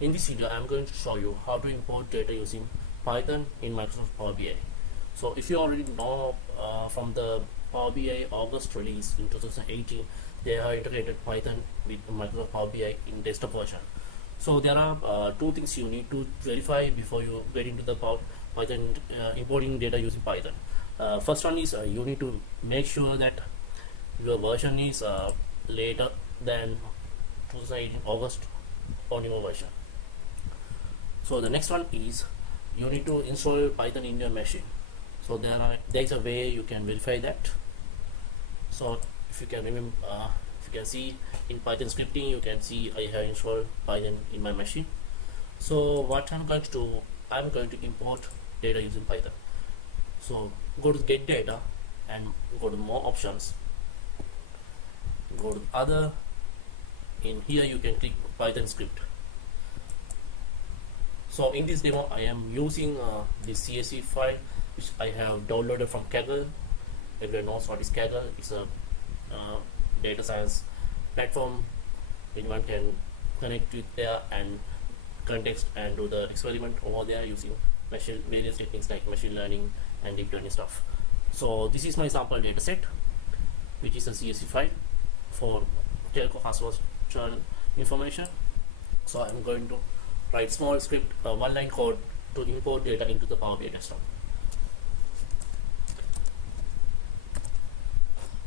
In this video, I am going to show you how to import data using Python in Microsoft Power BI. So if you already know from the Power BI August release in 2018, they have integrated Python with Microsoft Power BI in desktop version. So there are two things you need to verify before you get into the Python importing data using Python. First one is you need to make sure that your version is later than 2018 August or newer version. So the next one is you need to install Python in your machine. So there is a way you can verify that. So if you can remember, if you can see in Python scripting, you can see I have installed Python in my machine. So what I'm going to do, I'm going to import data using Python. So go to get data and go to more options, go to other. In here you can click Python script. So in this demo I am using this CSV file which I have downloaded from Kaggle. Everyone knows what is Kaggle. It's a data science platform. Anyone can connect with there and context and do the experiment over there using various techniques like machine learning and deep learning stuff. So this is my sample data set, which is a CSV file for telco customers churn information. So I'm going to write small script, one line code to import data into the Power BI desktop.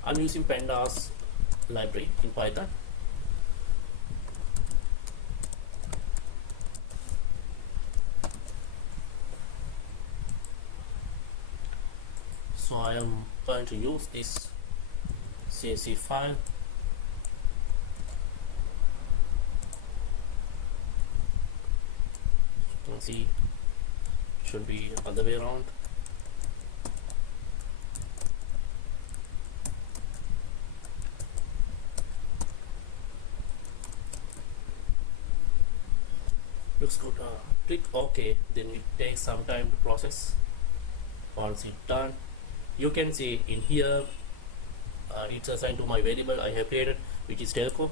I'm using pandas library in Python. So I am going to use this CSV file. You can see it should be other way around. Looks good. Click OK, then it takes some time to process. Once it's done, you can see in here it's assigned to my variable I have created, which is telco.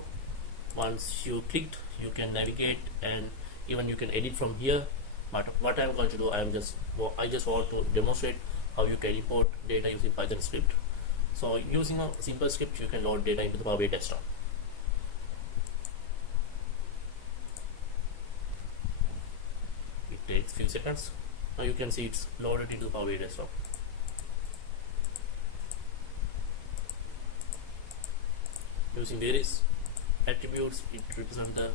Once you clicked, you can navigate and even you can edit from here. But what I am going to do, I just want to demonstrate how you can import data using Python script. So using a simple script, you can load data into the Power BI desktop. It takes few seconds. Now you can see it's loaded into the Power BI desktop. Using various attributes, it represents the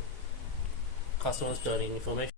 customer's journey information.